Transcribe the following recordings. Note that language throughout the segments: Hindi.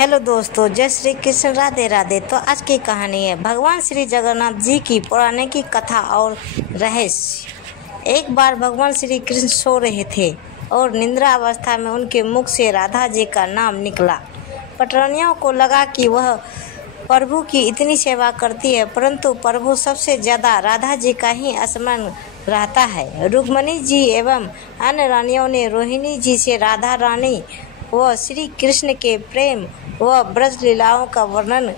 हेलो दोस्तों, जय श्री कृष्ण, राधे राधे। तो आज की कहानी है भगवान श्री जगन्नाथ जी की पौराणिक की कथा और रहस्य। एक बार भगवान श्री कृष्ण सो रहे थे और निद्रा अवस्था में उनके मुख से राधा जी का नाम निकला। पटरानियों को लगा कि वह प्रभु की इतनी सेवा करती है, परंतु प्रभु सबसे ज़्यादा राधा जी का ही स्मरण रहता है। रुक्मिणी जी एवं अन्य रानियों ने रोहिणी जी से राधा रानी व श्री कृष्ण के प्रेम व ब्रज लीलाओं का वर्णन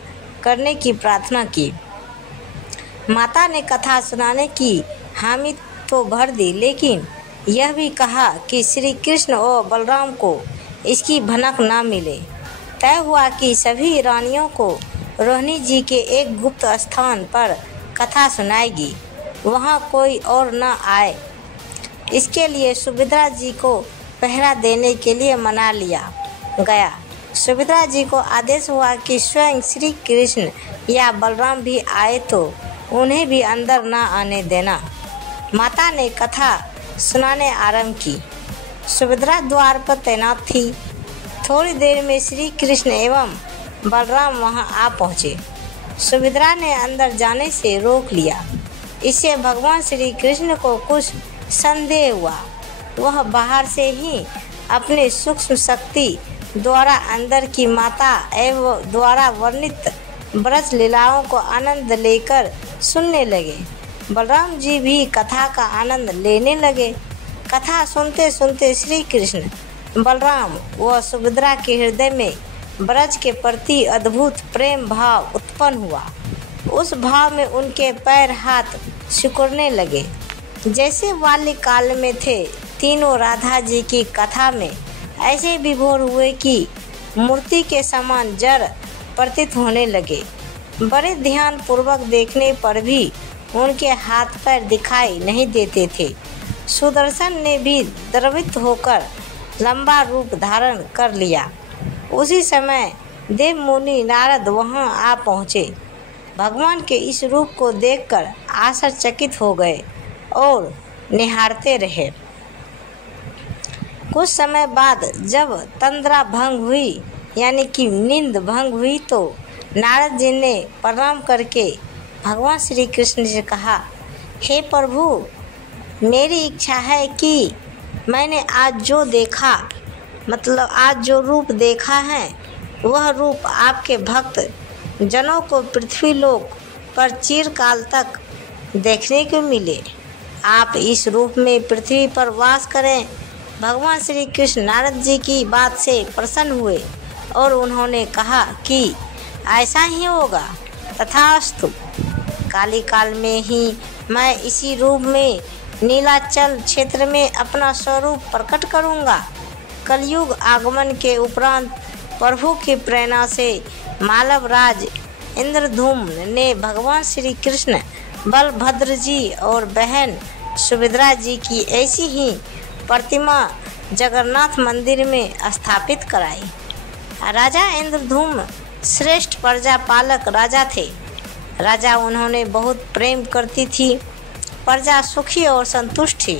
करने की प्रार्थना की। माता ने कथा सुनाने की हामी तो भर दी, लेकिन यह भी कहा कि श्री कृष्ण और बलराम को इसकी भनक न मिले। तय हुआ कि सभी रानियों को रोहिणी जी के एक गुप्त स्थान पर कथा सुनाएगी, वहाँ कोई और न आए। इसके लिए सुभद्रा जी को पहरा देने के लिए मना लिया गया। सुभद्रा जी को आदेश हुआ कि स्वयं श्री कृष्ण या बलराम भी आए तो उन्हें भी अंदर न आने देना। माता ने कथा सुनाने आरंभ की। सुभद्रा द्वार पर तैनात थी। थोड़ी देर में श्री कृष्ण एवं बलराम वहां आ पहुँचे। सुभद्रा ने अंदर जाने से रोक लिया। इससे भगवान श्री कृष्ण को कुछ संदेह हुआ। वह बाहर से ही अपने सूक्ष्म शक्ति द्वारा अंदर की माता एवं द्वारा वर्णित ब्रज लीलाओं को आनंद लेकर सुनने लगे। बलराम जी भी कथा का आनंद लेने लगे। कथा सुनते सुनते श्री कृष्ण, बलराम व सुभद्रा के हृदय में ब्रज के प्रति अद्भुत प्रेम भाव उत्पन्न हुआ। उस भाव में उनके पैर हाथ सिकुड़ने लगे। जैसे बाल्यकाल में थे, तीनों राधा जी की कथा में ऐसे विभोर हुए कि मूर्ति के समान जड़ प्रतीत होने लगे। बड़े ध्यान पूर्वक देखने पर भी उनके हाथ पैर दिखाई नहीं देते थे। सुदर्शन ने भी द्रवित होकर लंबा रूप धारण कर लिया। उसी समय देव मुनि नारद वहां आ पहुँचे। भगवान के इस रूप को देखकर आश्चर्यचकित हो गए और निहारते रहे। कुछ समय बाद जब तंद्रा भंग हुई, यानी कि नींद भंग हुई, तो नारद जी ने प्रणाम करके भगवान श्री कृष्ण से कहा, हे प्रभु, मेरी इच्छा है कि मैंने आज जो देखा, मतलब आज जो रूप देखा है, वह रूप आपके भक्त जनों को पृथ्वी लोक पर चिरकाल तक देखने को मिले। आप इस रूप में पृथ्वी पर वास करें। भगवान श्री कृष्ण नारद जी की बात से प्रसन्न हुए और उन्होंने कहा कि ऐसा ही होगा, तथास्तु। काली काल में ही मैं इसी रूप में नीलाचल क्षेत्र में अपना स्वरूप प्रकट करूंगा। कलयुग आगमन के उपरांत प्रभु की प्रेरणा से मालव राज इंद्रधूम्न ने भगवान श्री कृष्ण, बलभद्र जी और बहन सुभद्रा जी की ऐसी ही प्रतिमा जगन्नाथ मंदिर में स्थापित कराई। राजा इंद्रधूम्न श्रेष्ठ प्रजा पालक राजा थे। राजा उन्होंने बहुत प्रेम करती थी। प्रजा सुखी और संतुष्ट थी।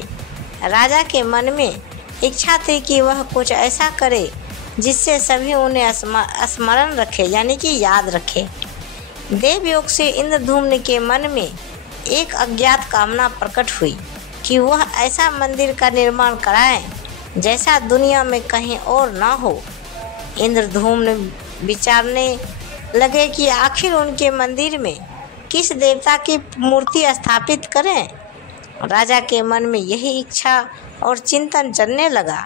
राजा के मन में इच्छा थी कि वह कुछ ऐसा करे जिससे सभी उन्हें स्मरण रखे, यानी कि याद रखे। देवयोग से इंद्रधूम्न के मन में एक अज्ञात कामना प्रकट हुई कि वह ऐसा मंदिर का निर्माण कराएं जैसा दुनिया में कहीं और ना हो। इंद्रधूम्न विचारने लगे कि आखिर उनके मंदिर में किस देवता की मूर्ति स्थापित करें। राजा के मन में यही इच्छा और चिंतन चलने लगा।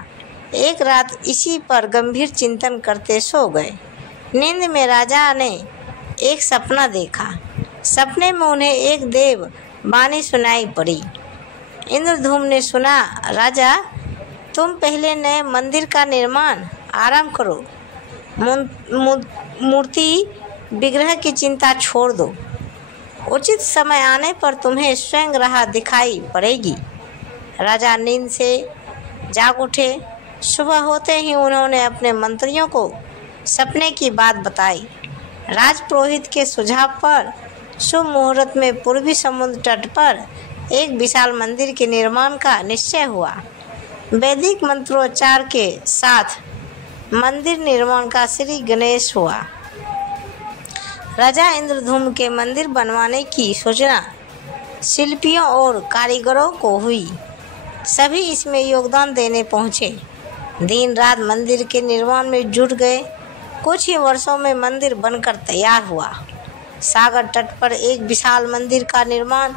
एक रात इसी पर गंभीर चिंतन करते सो गए। नींद में राजा ने एक सपना देखा। सपने में उन्हें एक देव वाणी सुनाई पड़ी। इंद्रधूम्न ने सुना, राजा, तुम पहले नए मंदिर का निर्माण आरंभ करो। मूर्ति विग्रह की चिंता छोड़ दो। उचित समय आने पर तुम्हें स्वयं राह दिखाई पड़ेगी। राजा नींद से जाग उठे। सुबह होते ही उन्होंने अपने मंत्रियों को सपने की बात बताई। राजपुरोहित के सुझाव पर शुभ मुहूर्त में पूर्वी समुद्र तट पर एक विशाल मंदिर के निर्माण का निश्चय हुआ। वैदिक मंत्रोच्चार के साथ मंदिर निर्माण का श्री गणेश हुआ। राजा इंद्रधूम के मंदिर बनवाने की सूचना शिल्पियों और कारीगरों को हुई। सभी इसमें योगदान देने पहुँचे। दिन रात मंदिर के निर्माण में जुट गए। कुछ ही वर्षों में मंदिर बनकर तैयार हुआ। सागर तट पर एक विशाल मंदिर का निर्माण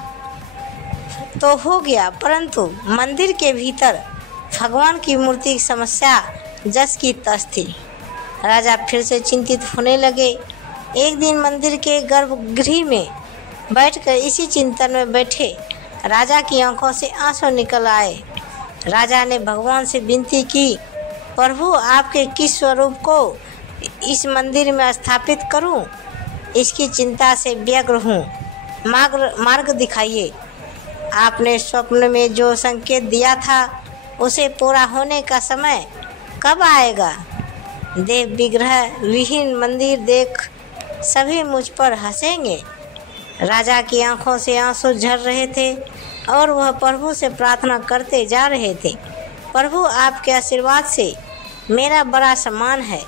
तो हो गया, परंतु मंदिर के भीतर भगवान की मूर्ति की समस्या जस की तस थी। राजा फिर से चिंतित होने लगे। एक दिन मंदिर के गर्भगृह में बैठकर इसी चिंतन में बैठे राजा की आंखों से आंसू निकल आए। राजा ने भगवान से विनती की, प्रभु आपके किस स्वरूप को इस मंदिर में स्थापित करूं? इसकी चिंता से व्यग्र हूँ। मार्ग दिखाइए। आपने स्वप्न में जो संकेत दिया था उसे पूरा होने का समय कब आएगा? देव विग्रह विहीन मंदिर देख सभी मुझ पर हंसेंगे। राजा की आंखों से आंसू झर रहे थे और वह प्रभु से प्रार्थना करते जा रहे थे, प्रभु आपके आशीर्वाद से मेरा बड़ा सम्मान है।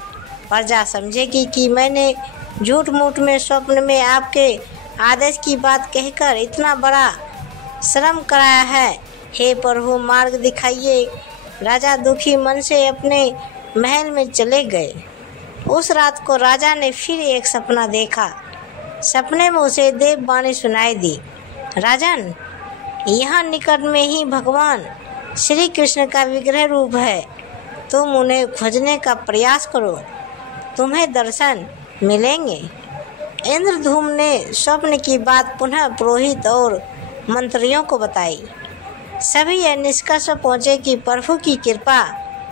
प्रजा समझेगी कि मैंने झूठ मूठ में स्वप्न में आपके आदेश की बात कहकर इतना बड़ा श्रम कराया है। हे प्रभु मार्ग दिखाइए। राजा दुखी मन से अपने महल में चले गए। उस रात को राजा ने फिर एक सपना देखा। सपने में उसे देव वाणी सुनाई दी, राजन, यहाँ निकट में ही भगवान श्री कृष्ण का विग्रह रूप है। तुम उन्हें खोजने का प्रयास करो, तुम्हें दर्शन मिलेंगे। इंद्रधूम ने स्वप्न की बात पुनः पुरोहित और मंत्रियों को बताई। सभी यह निष्कर्ष पहुँचे कि प्रभु की कृपा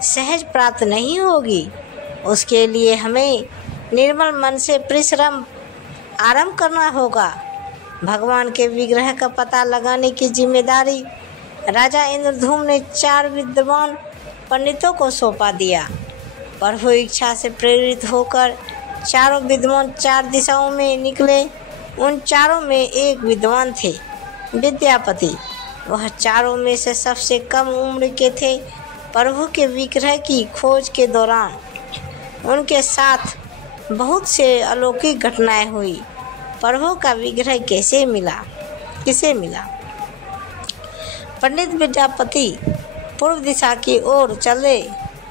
सहज प्राप्त नहीं होगी। उसके लिए हमें निर्मल मन से परिश्रम आरंभ करना होगा। भगवान के विग्रह का पता लगाने की जिम्मेदारी राजा इंद्रधूम ने 4 विद्वान पंडितों को सौंपा दिया। प्रभु इच्छा से प्रेरित होकर चारों विद्वान 4 दिशाओं में निकले। उन चारों में एक विद्वान थे, विद्यापति। वह चारों में से सबसे कम उम्र के थे। प्रभु के विग्रह की खोज के दौरान उनके साथ बहुत से अलौकिक घटनाएं हुई। प्रभु का विग्रह किसे मिला? पंडित विद्यापति पूर्व दिशा की ओर चले।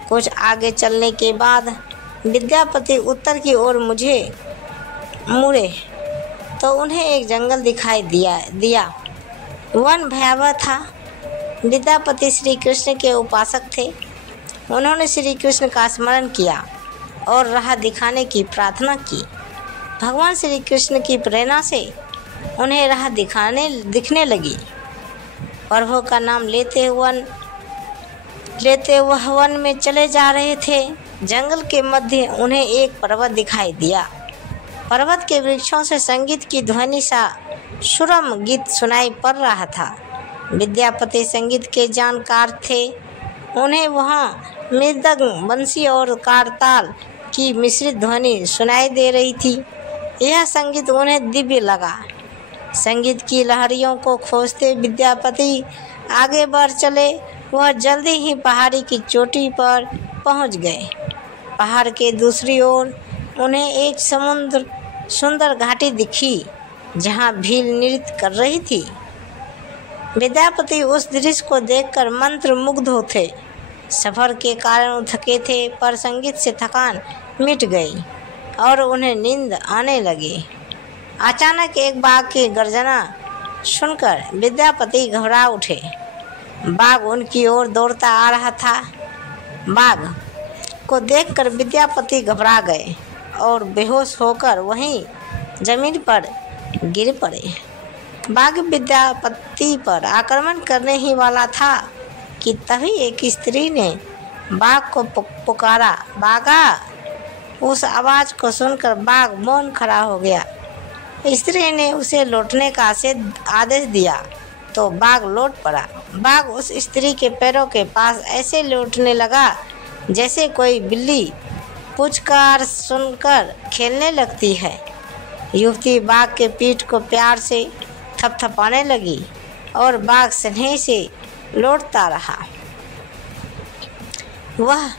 कुछ आगे चलने के बाद विद्यापति उत्तर की ओर मुड़े तो उन्हें एक जंगल दिखाई दिया। वन भयावह था। विद्यापति श्री कृष्ण के उपासक थे। उन्होंने श्री कृष्ण का स्मरण किया और राह दिखाने की प्रार्थना की। भगवान श्री कृष्ण की प्रेरणा से उन्हें राह दिखने लगी। प्रभु का नाम लेते वह वन में चले जा रहे थे। जंगल के मध्य उन्हें एक पर्वत दिखाई दिया। पर्वत के वृक्षों से संगीत की ध्वनि सा सुरम गीत सुनाई पड़ रहा था। विद्यापति संगीत के जानकार थे। उन्हें वहाँ मृदंग, बंसी और कारताल की मिश्रित ध्वनि सुनाई दे रही थी। यह संगीत उन्हें दिव्य लगा। संगीत की लहरियों को खोजते विद्यापति आगे बढ़ चले। वह जल्दी ही पहाड़ी की चोटी पर पहुंच गए। पहाड़ के दूसरी ओर उन्हें एक सुंदर घाटी दिखी जहां भील नृत्य कर रही थी। विद्यापति उस दृश्य को देखकर मंत्रमुग्ध होते। सफर के कारण थके थे, पर संगीत से थकान मिट गई और उन्हें नींद आने लगी। अचानक एक बाघ की गर्जना सुनकर विद्यापति घबरा उठे। बाघ उनकी ओर दौड़ता आ रहा था। बाघ को देखकर विद्यापति घबरा गए और बेहोश होकर वहीं जमीन पर गिर पड़े। बाघ विद्यापति पर आक्रमण करने ही वाला था कि तभी एक स्त्री ने बाघ को पुकारा, बाघा। उस आवाज़ को सुनकर बाघ मौन खड़ा हो गया। स्त्री ने उसे लौटने का आदेश दिया तो बाघ लौट पड़ा। बाघ उस स्त्री के पैरों के पास ऐसे लौटने लगा जैसे कोई बिल्ली पुचकार सुनकर खेलने लगती है। युवती बाघ के पीठ को प्यार से थपथपाने लगी और बाघ स्नेह से लौटता रहा। वह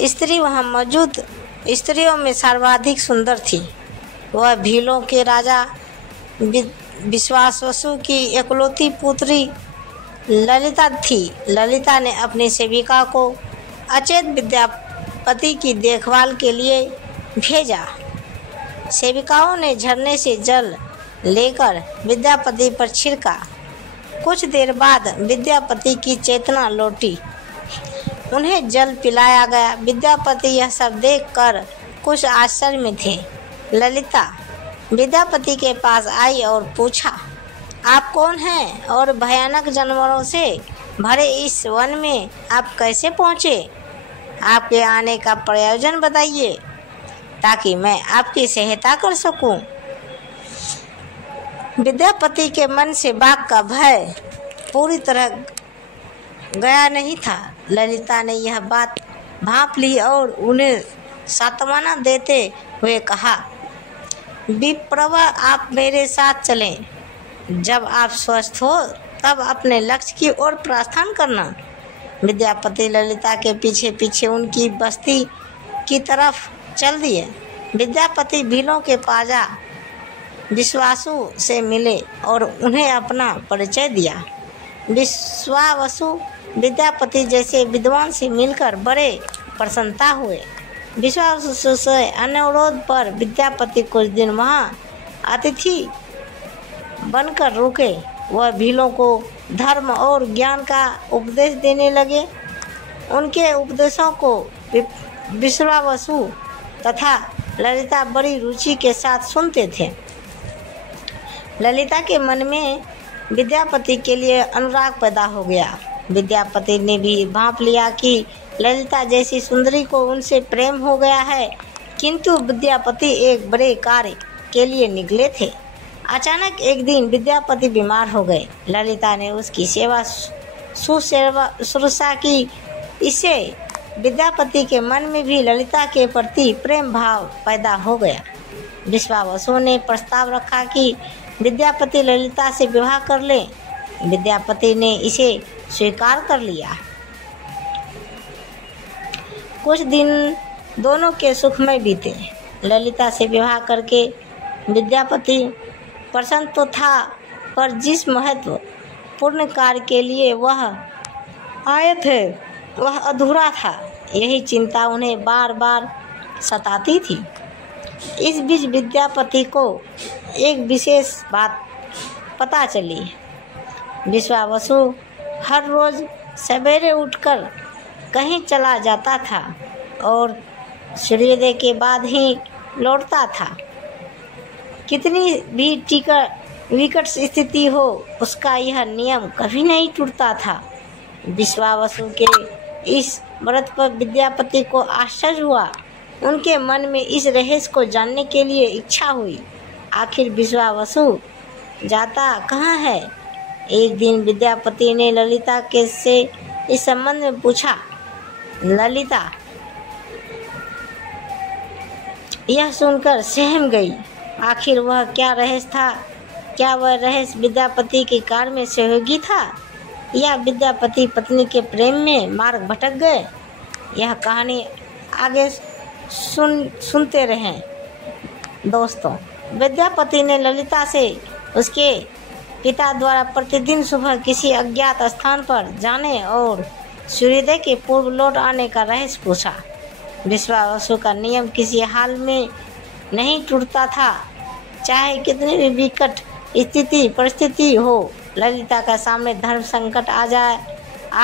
स्त्री वहाँ मौजूद स्त्रियों में सर्वाधिक सुंदर थी। वह भीलों के राजा विश्वावसु की इकलौती पुत्री ललिता थी। ललिता ने अपनी सेविका को अचेत विद्यापति की देखभाल के लिए भेजा। सेविकाओं ने झरने से जल लेकर विद्यापति पर छिड़का। कुछ देर बाद विद्यापति की चेतना लौटी। उन्हें जल पिलाया गया। विद्यापति यह सब देखकर कुछ आश्चर्य में थे। ललिता विद्यापति के पास आई और पूछा, आप कौन हैं और भयानक जानवरों से भरे इस वन में आप कैसे पहुँचे? आपके आने का प्रयोजन बताइए ताकि मैं आपकी सहायता कर सकूं। विद्यापति के मन से बाघ का भय पूरी तरह गया नहीं था। ललिता ने यह बात भांप ली और उन्हें सांत्वना देते हुए कहा, विप्रवर आप मेरे साथ चलें। जब आप स्वस्थ हो तब अपने लक्ष्य की ओर प्रस्थान करना। विद्यापति ललिता के पीछे पीछे उनकी बस्ती की तरफ चल दिए। विद्यापति भीलों के पाजा विश्वावसु से मिले और उन्हें अपना परिचय दिया। विश्वावसु विद्यापति जैसे विद्वान से मिलकर बड़े प्रसन्नता हुए। विश्वावसु से अनुरोध पर विद्यापति कुछ दिन वहाँ अतिथि बनकर रुके। वह भीलों को धर्म और ज्ञान का उपदेश देने लगे। उनके उपदेशों को विश्वावसु तथा ललिता बड़ी रुचि के साथ सुनते थे। ललिता के मन में विद्यापति के लिए अनुराग पैदा हो गया। विद्यापति ने भी भांप लिया कि ललिता जैसी सुंदरी को उनसे प्रेम हो गया है, किंतु विद्यापति एक बड़े कार्य के लिए निकले थे। अचानक एक दिन विद्यापति बीमार हो गए। ललिता ने उसकी सेवा शुश्रूषा की। इससे विद्यापति के मन में भी ललिता के प्रति प्रेम भाव पैदा हो गया। विश्वावसु ने प्रस्ताव रखा कि विद्यापति ललिता से विवाह कर ले। विद्यापति ने इसे स्वीकार कर लिया। कुछ दिन दोनों के सुखमय बीते। ललिता से विवाह करके विद्यापति प्रसन्न तो था, पर जिस महत्वपूर्ण कार्य के लिए वह आए थे वह अधूरा था। यही चिंता उन्हें बार बार सताती थी। इस बीच विद्यापति को एक विशेष बात पता चली। विश्वावसु हर रोज सवेरे उठकर कहीं चला जाता था और सूर्योदय के बाद ही लौटता था। कितनी भी विकट स्थिति हो, उसका यह नियम कभी नहीं टूटता था। विश्वावसु के इस व्रत पर विद्यापति को आश्चर्य हुआ। उनके मन में इस रहस्य को जानने के लिए इच्छा हुई। आखिर विश्वावसु जाता कहाँ है? एक दिन विद्यापति ने ललिता के से इस संबंध में पूछा। ललिता यह सुनकर सहम गई। आखिर वह क्या रहस्य था? क्या वह रहस्य विद्यापति के कार्य में सहयोगी था या विद्यापति पत्नी के प्रेम में मार्ग भटक गए? यह कहानी आगे सुनते रहें। दोस्तों, विद्यापति ने ललिता से उसके पिता द्वारा प्रतिदिन सुबह किसी अज्ञात स्थान पर जाने और सूर्योदय के पूर्व लौट आने का रहस्य पूछा। विश्वावसु का नियम किसी हाल में नहीं टूटता था, चाहे कितनी भी विकट परिस्थिति हो। ललिता का सामने धर्म संकट आ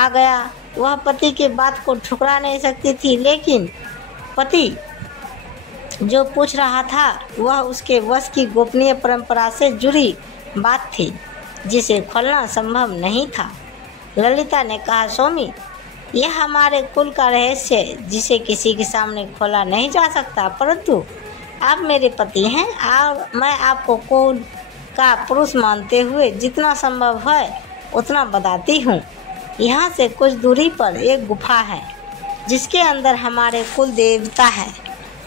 गया। वह पति की बात को ठुकरा नहीं सकती थी, लेकिन पति जो पूछ रहा था वह उसके वश की गोपनीय परंपरा से जुड़ी बात थी, जिसे खोलना संभव नहीं था। ललिता ने कहा, स्वामी, यह हमारे कुल का रहस्य है जिसे किसी के सामने खोला नहीं जा सकता, परंतु आप मेरे पति हैं और मैं आपको कुल का पुरुष मानते हुए जितना संभव है उतना बताती हूँ। यहाँ से कुछ दूरी पर एक गुफा है जिसके अंदर हमारे कुल देवता है।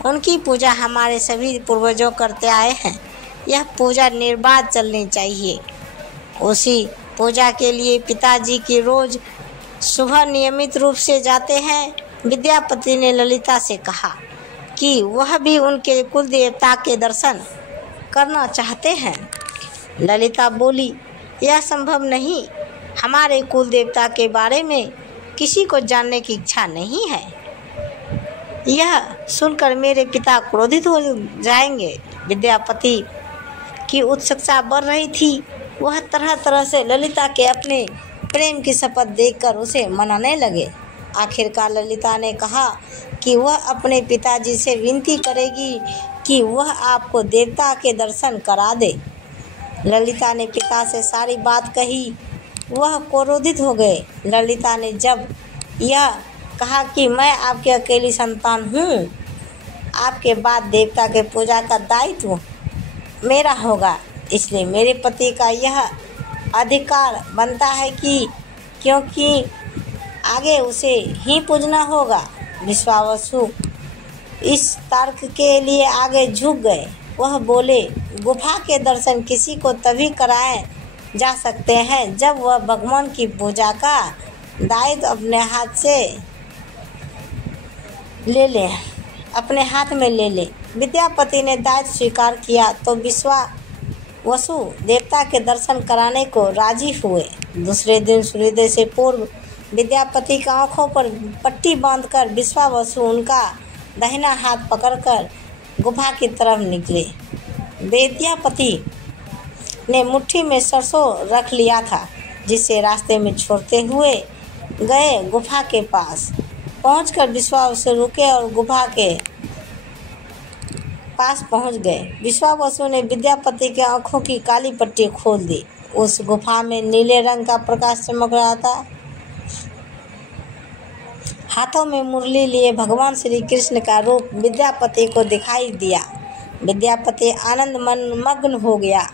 उनकी पूजा हमारे सभी पूर्वजों करते आए हैं। यह पूजा निर्बाध चलनी चाहिए। उसी पूजा के लिए पिताजी की रोज सुबह नियमित रूप से जाते हैं विद्यापति ने ललिता से कहा कि वह भी उनके कुल देवता के दर्शन करना चाहते हैं। ललिता बोली, यह संभव नहीं, हमारे कुल देवता के बारे में किसी को जानने की इच्छा नहीं है। यह सुनकर मेरे पिता क्रोधित हो जाएंगे। विद्यापति की उत्सुकता बढ़ रही थी। वह तरह तरह से ललिता के अपने प्रेम की शपथ देकर उसे मनाने लगे। आखिरकार ललिता ने कहा कि वह अपने पिताजी से विनती करेगी कि वह आपको देवता के दर्शन करा दे। ललिता ने पिता से सारी बात कही। वह क्रोधित हो गए। ललिता ने जब यह कहा कि मैं आपकी अकेली संतान हूँ, आपके बाद देवता के पूजा का दायित्व मेरा होगा, इसलिए मेरे पति का यह अधिकार बनता है कि क्योंकि आगे उसे ही पूजना होगा। विश्वावसु इस तर्क के लिए आगे झुक गए। वह बोले, गुफा के दर्शन किसी को तभी कराए जा सकते हैं जब वह भगवान की पूजा का दायित्व अपने हाथ में ले ले। विद्यापति ने दायित्व स्वीकार किया तो विश्वावसु देवता के दर्शन कराने को राजी हुए। दूसरे दिन सूर्योदय से पूर्व विद्यापति की आंखों पर पट्टी बांधकर विश्वावसु उनका दाहिना हाथ पकड़कर गुफा की तरफ निकले। विद्यापति ने मुट्ठी में सरसों रख लिया था, जिसे रास्ते में छोड़ते हुए गए। गुफा के पास पहुंचकर विश्वावसु रुके और गुफा के पास पहुंच गए। विश्वावसु ने विद्यापति के आंखों की काली पट्टी खोल दी। उस गुफा में नीले रंग का प्रकाश चमक रहा था। हाथों में मुरली लिए भगवान श्री कृष्ण का रूप विद्यापति को दिखाई दिया। विद्यापति आनंद मग्न हो गया।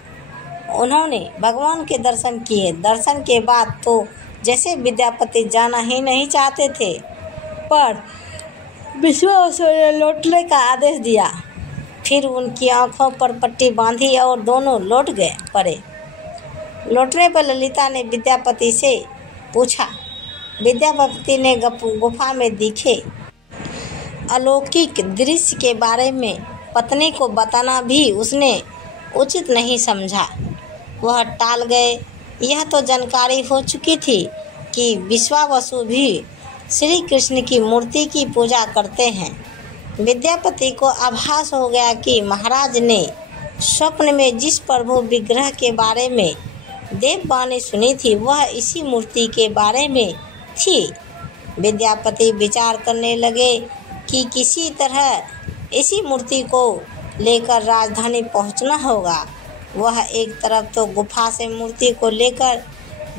उन्होंने भगवान के दर्शन किए। दर्शन के बाद तो जैसे विद्यापति जाना ही नहीं चाहते थे, पर विश्वावसु ने लौटने का आदेश दिया। फिर उनकी आंखों पर पट्टी बांधी और दोनों लौट पड़े। लौटने पर ललिता ने विद्यापति से पूछा। विद्यापति ने गुफा में दिखे अलौकिक दृश्य के बारे में पत्नी को बताना भी उसने उचित नहीं समझा। वह टाल गए। यह तो जानकारी हो चुकी थी कि विश्वावसु भी श्री कृष्ण की मूर्ति की पूजा करते हैं। विद्यापति को आभास हो गया कि महाराज ने स्वप्न में जिस प्रभु विग्रह के बारे में देववाणी सुनी थी वह इसी मूर्ति के बारे में थी। विद्यापति विचार करने लगे कि किसी तरह इसी मूर्ति को लेकर राजधानी पहुंचना होगा। वह एक तरफ तो गुफा से मूर्ति को लेकर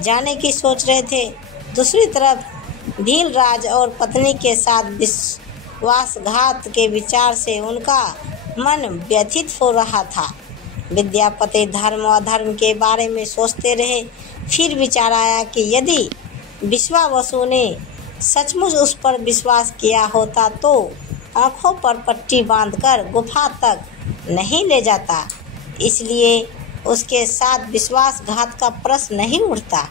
जाने की सोच रहे थे, दूसरी तरफ भीलराज और पत्नी के साथ विश्वासघात के विचार से उनका मन व्यथित हो रहा था। विद्यापति धर्म और अधर्म के बारे में सोचते रहे। फिर विचार आया कि यदि विश्वावसु ने सचमुच उस पर विश्वास किया होता तो आंखों पर पट्टी बांधकर गुफा तक नहीं ले जाता, इसलिए उसके साथ विश्वासघात का प्रश्न नहीं उठता।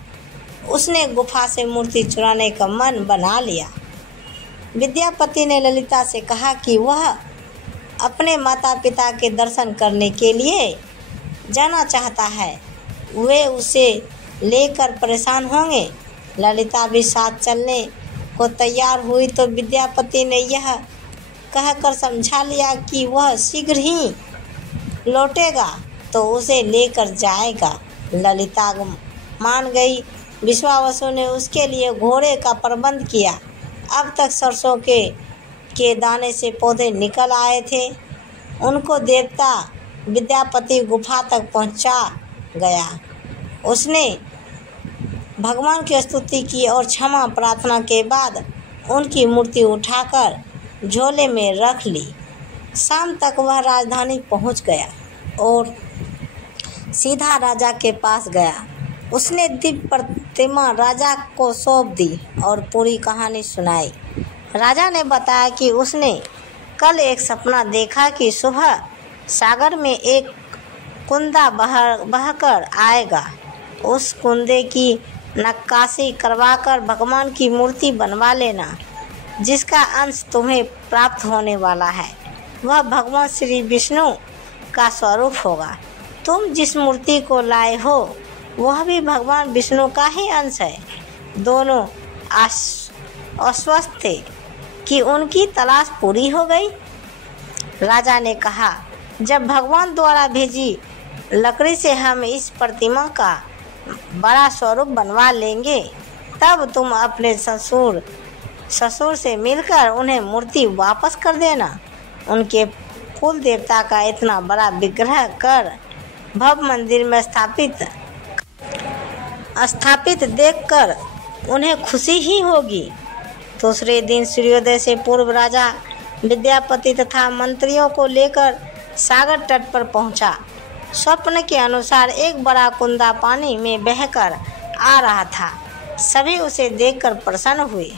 उसने गुफा से मूर्ति चुराने का मन बना लिया। विद्यापति ने ललिता से कहा कि वह अपने माता पिता के दर्शन करने के लिए जाना चाहता है। वे उसे लेकर परेशान होंगे। ललिता भी साथ चलने को तैयार हुई तो विद्यापति ने यह कहकर समझा लिया कि वह शीघ्र ही लौटेगा तो उसे लेकर जाएगा। ललिता मान गई। विश्वावसु ने उसके लिए घोड़े का प्रबंध किया। अब तक सरसों के दाने से पौधे निकल आए थे। उनको देवता विद्यापति गुफा तक पहुंचा गया। उसने भगवान की स्तुति की और क्षमा प्रार्थना के बाद उनकी मूर्ति उठाकर झोले में रख ली। शाम तक वह राजधानी पहुंच गया और सीधा राजा के पास गया। उसने दिव्य प्रतिमा राजा को सौंप दी और पूरी कहानी सुनाई। राजा ने बताया कि उसने कल एक सपना देखा कि सुबह सागर में एक कुंदा बहकर आएगा। उस कुंदे की नक्काशी करवाकर भगवान की मूर्ति बनवा लेना। जिसका अंश तुम्हें प्राप्त होने वाला है वह भगवान श्री विष्णु का स्वरूप होगा। तुम जिस मूर्ति को लाए हो वह भी भगवान विष्णु का ही अंश है। दोनों आश्वस्त थे कि उनकी तलाश पूरी हो गई। राजा ने कहा, जब भगवान द्वारा भेजी लकड़ी से हम इस प्रतिमा का बड़ा स्वरूप बनवा लेंगे तब तुम अपने ससुर से मिलकर उन्हें मूर्ति वापस कर देना। उनके कुल देवता का इतना बड़ा विग्रह कर भव्य मंदिर में स्थापित देखकर उन्हें खुशी ही होगी। दूसरे दिन सूर्योदय से पूर्व राजा विद्यापति तथा मंत्रियों को लेकर सागर तट पर पहुंचा। स्वप्न के अनुसार एक बड़ा कुंदा पानी में बहकर आ रहा था। सभी उसे देखकर प्रसन्न हुए।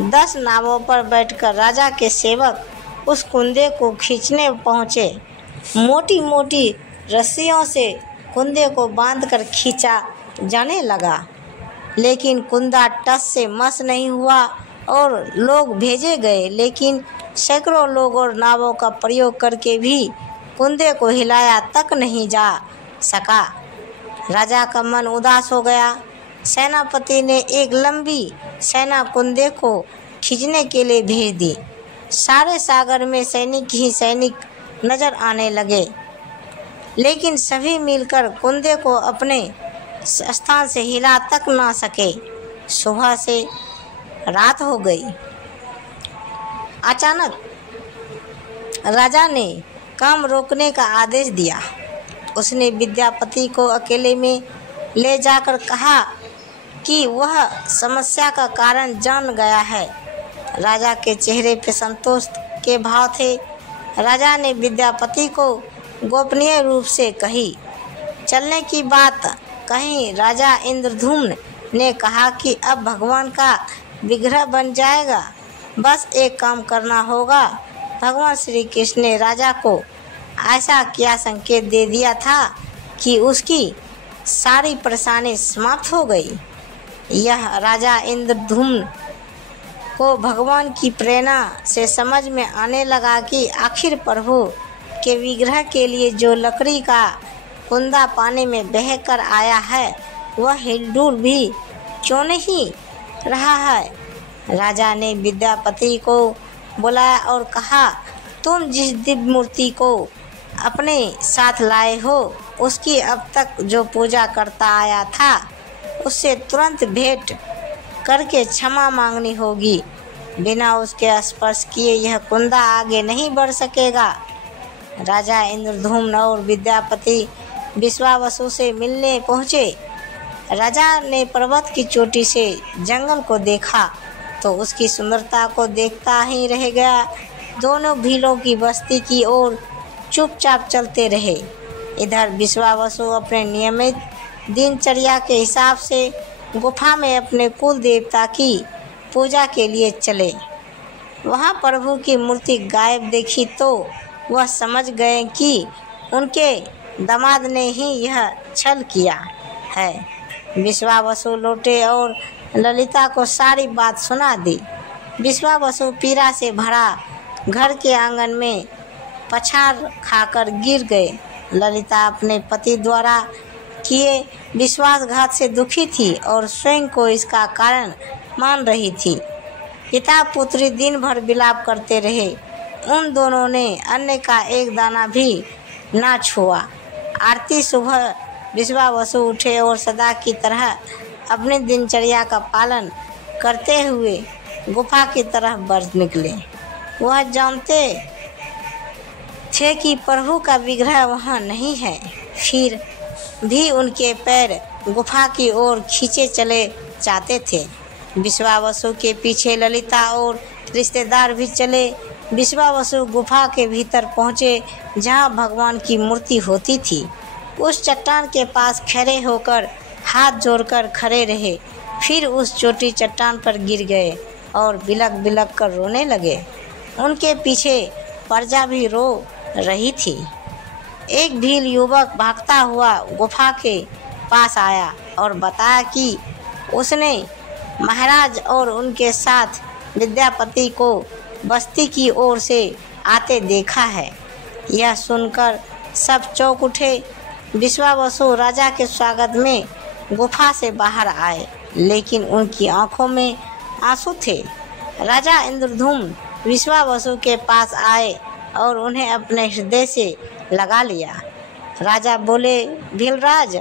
10 नावों पर बैठकर राजा के सेवक उस कुंदे को खींचने पहुँचे। मोटी मोटी रस्सियों से कुंदे को बांधकर खींचा जाने लगा, लेकिन कुंदा टस से मस नहीं हुआ और लोग भेजे गए, लेकिन सैकड़ों लोग और नावों का प्रयोग करके भी कुंदे को हिलाया तक नहीं जा सका। राजा का मन उदास हो गया। सेनापति ने एक लंबी सेना कुंदे को खींचने के लिए भेज दी। सारे सागर में सैनिक ही सैनिक नजर आने लगे, लेकिन सभी मिलकर कुंदे को अपने स्थान से हिला तक ना सके। सुबह से रात हो गई। अचानक राजा ने काम रोकने का आदेश दिया। उसने विद्यापति को अकेले में ले जाकर कहा कि वह समस्या का कारण जान गया है। राजा के चेहरे पर संतोष के भाव थे। राजा ने विद्यापति को गोपनीय रूप से कही चलने की बात कही। राजा इंद्रधुम्न ने कहा कि अब भगवान का विग्रह बन जाएगा, बस एक काम करना होगा। भगवान श्री कृष्ण ने राजा को ऐसा क्या संकेत दे दिया था कि उसकी सारी परेशानी समाप्त हो गई। यह राजा इंद्रधुम्न को भगवान की प्रेरणा से समझ में आने लगा कि आखिर प्रभु के विग्रह के लिए जो लकड़ी का कुंदा पानी में बह कर आया है वह हिलडुल भी क्यों नहीं रहा है। राजा ने विद्यापति को बुलाया और कहा, तुम जिस दिव्य मूर्ति को अपने साथ लाए हो उसकी अब तक जो पूजा करता आया था उससे तुरंत भेंट करके क्षमा मांगनी होगी। बिना उसके स्पर्श किए यह कुंदा आगे नहीं बढ़ सकेगा। राजा इंद्रधुम्न और विद्यापति विश्वावसु से मिलने पहुँचे। राजा ने पर्वत की चोटी से जंगल को देखा तो उसकी सुंदरता को देखता ही रह गया। दोनों भीलों की बस्ती की ओर चुपचाप चलते रहे। इधर विश्वावसु अपने नियमित दिनचर्या के हिसाब से गुफा में अपने कुल देवता की पूजा के लिए चले। वहाँ प्रभु की मूर्ति गायब देखी तो वह समझ गए कि उनके दामाद ने ही यह छल किया है। विश्वावसु लौटे और ललिता को सारी बात सुना दी। विश्वावसु पीड़ा से भरा घर के आंगन में पछाड़ खाकर गिर गए। ललिता अपने पति द्वारा किए विश्वासघात से दुखी थी और स्वयं को इसका कारण मान रही थी। पिता पुत्री दिन भर विलाप करते रहे। उन दोनों ने अन्न का एक दाना भी ना छुआ। आरती सुबह विश्वावसु उठे और सदा की तरह अपनी दिनचर्या का पालन करते हुए गुफा की तरफ बढ़ निकले। वह जानते थे कि प्रभु का विग्रह वहाँ नहीं है, फिर भी उनके पैर गुफा की ओर खींचे चले जाते थे। विश्वावसु के पीछे ललिता और रिश्तेदार भी चले। विश्वावसु गुफा के भीतर पहुँचे जहाँ भगवान की मूर्ति होती थी। उस चट्टान के पास खड़े होकर हाथ जोड़कर खड़े रहे, फिर उस छोटी चट्टान पर गिर गए और बिलक बिलक कर रोने लगे। उनके पीछे प्रजा भी रो रही थी। एक भील युवक भागता हुआ गुफा के पास आया और बताया कि उसने महाराज और उनके साथ विद्यापति को बस्ती की ओर से आते देखा है। यह सुनकर सब चौंक उठे। विश्वावसु राजा के स्वागत में गुफा से बाहर आए, लेकिन उनकी आंखों में आंसू थे। राजा इंद्रद्युम्न विश्वावसु के पास आए और उन्हें अपने हृदय से लगा लिया। राजा बोले, भीलराज,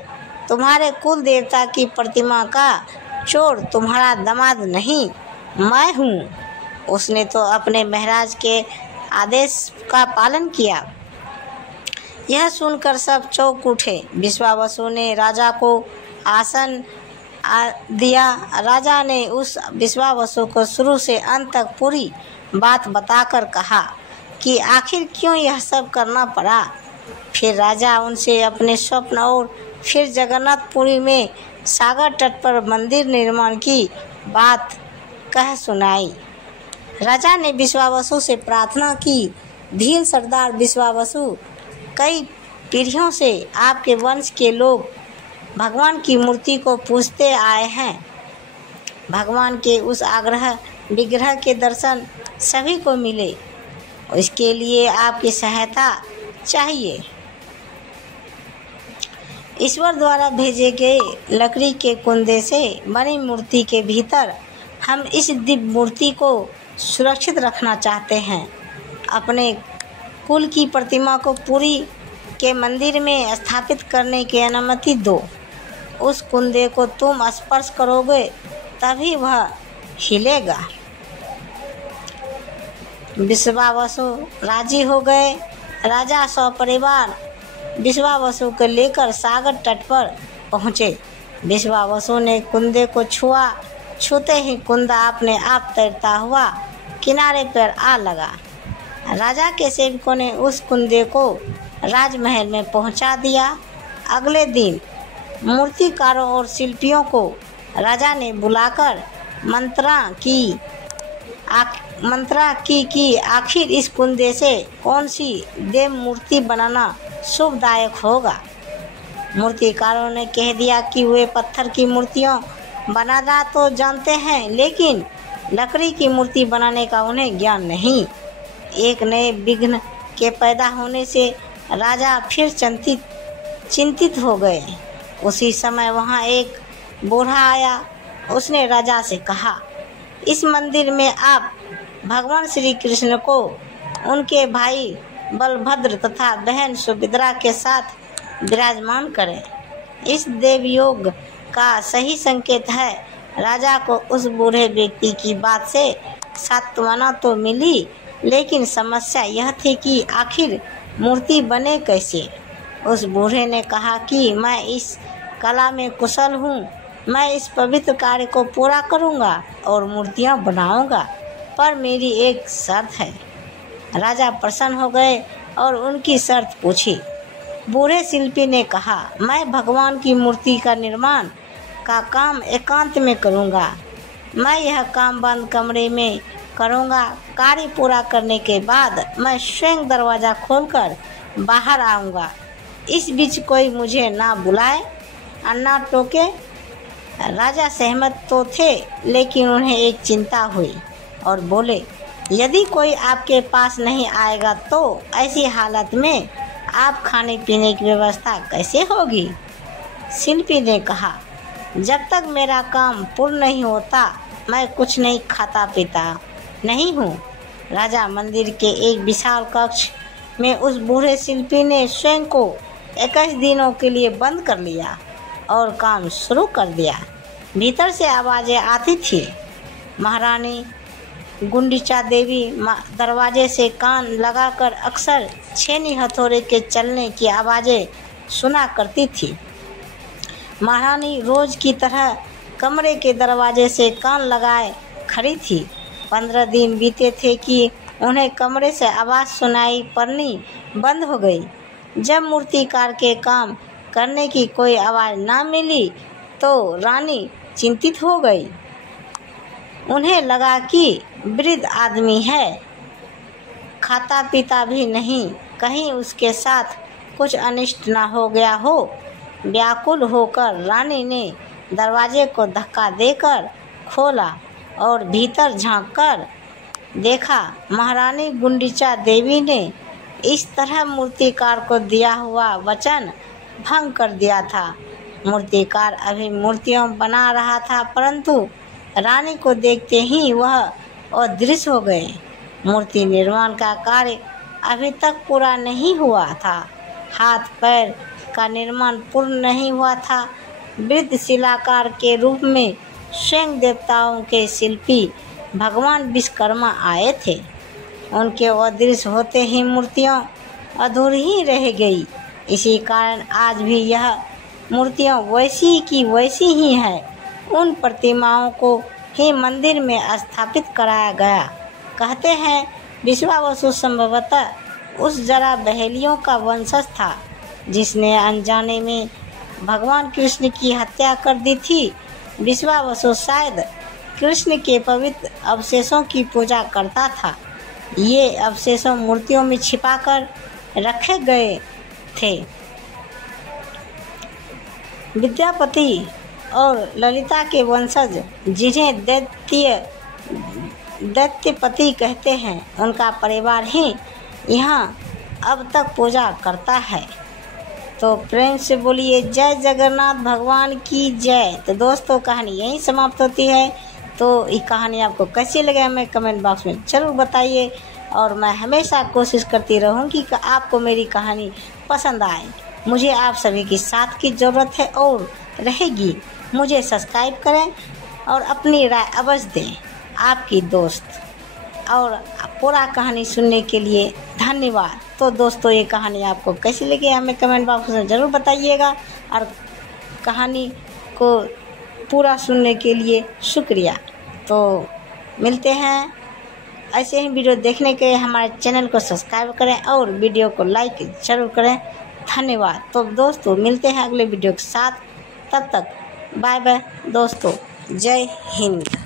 तुम्हारे कुल देवता की प्रतिमा का चोर तुम्हारा दामाद नहीं, मैं हूँ। उसने तो अपने महाराज के आदेश का पालन किया। यह सुनकर सब चौंक उठे। विश्वावसु ने राजा को आसन दिया। राजा ने उस विश्वावसु को शुरू से अंत तक पूरी बात बताकर कहा कि आखिर क्यों यह सब करना पड़ा। फिर राजा उनसे अपने स्वप्न और फिर जगन्नाथपुरी में सागर तट पर मंदिर निर्माण की बात कह सुनाई। राजा ने विश्वावसु से प्रार्थना की, धीर सरदार विश्वावसु, कई पीढ़ियों से आपके वंश के लोग भगवान की मूर्ति को पूजते आए हैं। भगवान के उस आग्रह विग्रह के दर्शन सभी को मिले, इसके लिए आपकी सहायता चाहिए। ईश्वर द्वारा भेजे गए लकड़ी के कुंदे से बनी मूर्ति के भीतर हम इस दिव्य मूर्ति को सुरक्षित रखना चाहते हैं। अपने कुल की प्रतिमा को पुरी के मंदिर में स्थापित करने की अनुमति दो। उस कुंदे को तुम स्पर्श करोगे तभी वह हिलेगा। विश्वावसु राजी हो गए। राजा सपरिवार विश्वावसु को लेकर सागर तट पर पहुँचे। विश्वावसु ने कुंदे को छुआ। छूते ही कुंदा अपने आप तैरता हुआ किनारे पर आ लगा। राजा के सेवकों ने उस कुंदे को राजमहल में पहुंचा दिया। अगले दिन मूर्तिकारों और शिल्पियों को राजा ने बुलाकर मंत्रा की कि आखिर इस कुंदे से कौन सी देव मूर्ति बनाना शुभदायक होगा। मूर्तिकारों ने कह दिया कि वे पत्थर की मूर्तियों बनाना तो जानते हैं, लेकिन लकड़ी की मूर्ति बनाने का उन्हें ज्ञान नहीं। एक नए विघ्न के पैदा होने से राजा फिर चिंतित हो गए। उसी समय वहां एक बूढ़ा आया। उसने राजा से कहा, इस मंदिर में आप भगवान श्री कृष्ण को उनके भाई बलभद्र तथा बहन सुभद्रा के साथ विराजमान करें। इस देवयोग का सही संकेत है। राजा को उस बूढ़े व्यक्ति की बात से सांत्वना तो मिली, लेकिन समस्या यह थी कि आखिर मूर्ति बने कैसे। उस बूढ़े ने कहा कि मैं इस कला में कुशल हूँ। मैं इस पवित्र कार्य को पूरा करूँगा और मूर्तियाँ बनाऊँगा, पर मेरी एक शर्त है। राजा प्रसन्न हो गए और उनकी शर्त पूछी। बूढ़े शिल्पी ने कहा, मैं भगवान की मूर्ति का निर्माण का काम एकांत में करूँगा। मैं यह काम बंद कमरे में करूँगा। कार्य पूरा करने के बाद मैं स्वयं दरवाज़ा खोलकर बाहर आऊँगा। इस बीच कोई मुझे ना बुलाए और ना टोके। राजा सहमत तो थे, लेकिन उन्हें एक चिंता हुई और बोले, यदि कोई आपके पास नहीं आएगा तो ऐसी हालत में आप खाने पीने की व्यवस्था कैसे होगी। शिल्पी ने कहा, जब तक मेरा काम पूर्ण नहीं होता मैं कुछ नहीं खाता पीता नहीं हूँ। राजा मंदिर के एक विशाल कक्ष में उस बूढ़े शिल्पी ने स्वयं को 21 दिनों के लिए बंद कर लिया और काम शुरू कर दिया। भीतर से आवाज़ें आती थी। महारानी गुंडीचा देवी दरवाजे से कान लगाकर अक्सर छेनी हथौड़े के चलने की आवाज़ें सुना करती थी। महारानी रोज की तरह कमरे के दरवाजे से कान लगाए खड़ी थी। 15 दिन बीते थे कि उन्हें कमरे से आवाज़ सुनाई पड़नी बंद हो गई। जब मूर्तिकार के काम करने की कोई आवाज़ ना मिली तो रानी चिंतित हो गई। उन्हें लगा कि वृद्ध आदमी है, खाता पीता भी नहीं, कहीं उसके साथ कुछ अनिष्ट ना हो गया हो। व्याकुल होकर रानी ने दरवाजे को धक्का देकर खोला और भीतर झांककर देखा महारानी गुंडीचा देवी ने इस तरह मूर्तिकार को दिया हुआ वचन भंग कर दिया था। मूर्तिकार अभी मूर्तियां बना रहा था, परंतु रानी को देखते ही वह अदृश्य हो गए। मूर्ति निर्माण का कार्य अभी तक पूरा नहीं हुआ था। हाथ पैर का निर्माण पूर्ण नहीं हुआ था। वृद्ध शिलाकार के रूप में स्वयं देवताओं के शिल्पी भगवान विश्वकर्मा आए थे। उनके अदृश्य होते ही मूर्तियां अधूरी ही रह गई। इसी कारण आज भी यह मूर्तियां वैसी की वैसी ही है। उन प्रतिमाओं को ही मंदिर में स्थापित कराया गया। कहते हैं विश्वावसु संभवतः उस जरा बहेलियों का वंशज था जिसने अनजाने में भगवान कृष्ण की हत्या कर दी थी। विश्वावसु शायद कृष्ण के पवित्र अवशेषों की पूजा करता था। ये अवशेषों मूर्तियों में छिपाकर रखे गए थे। विद्यापति और ललिता के वंशज जिन्हें दैत्यपति कहते हैं, उनका परिवार ही यहाँ अब तक पूजा करता है। तो प्रेम से बोलिए जय जगन्नाथ भगवान की जय। तो दोस्तों कहानी यहीं समाप्त होती है। तो ये कहानी आपको कैसी लगे हमें कमेंट बॉक्स में ज़रूर बताइए, और मैं हमेशा कोशिश करती रहूँगी कि आपको मेरी कहानी पसंद आए। मुझे आप सभी की साथ की ज़रूरत है और रहेगी। मुझे सब्सक्राइब करें और अपनी राय अवश्य दें। आपकी दोस्त। और पूरा कहानी सुनने के लिए धन्यवाद। तो दोस्तों ये कहानी आपको कैसी लगी हमें कमेंट बॉक्स में ज़रूर बताइएगा, और कहानी को पूरा सुनने के लिए शुक्रिया। तो मिलते हैं ऐसे ही वीडियो देखने के लिए। हमारे चैनल को सब्सक्राइब करें और वीडियो को लाइक ज़रूर करें। धन्यवाद। तो दोस्तों मिलते हैं अगले वीडियो के साथ। तब तक बाय बाय दोस्तों। जय हिंद।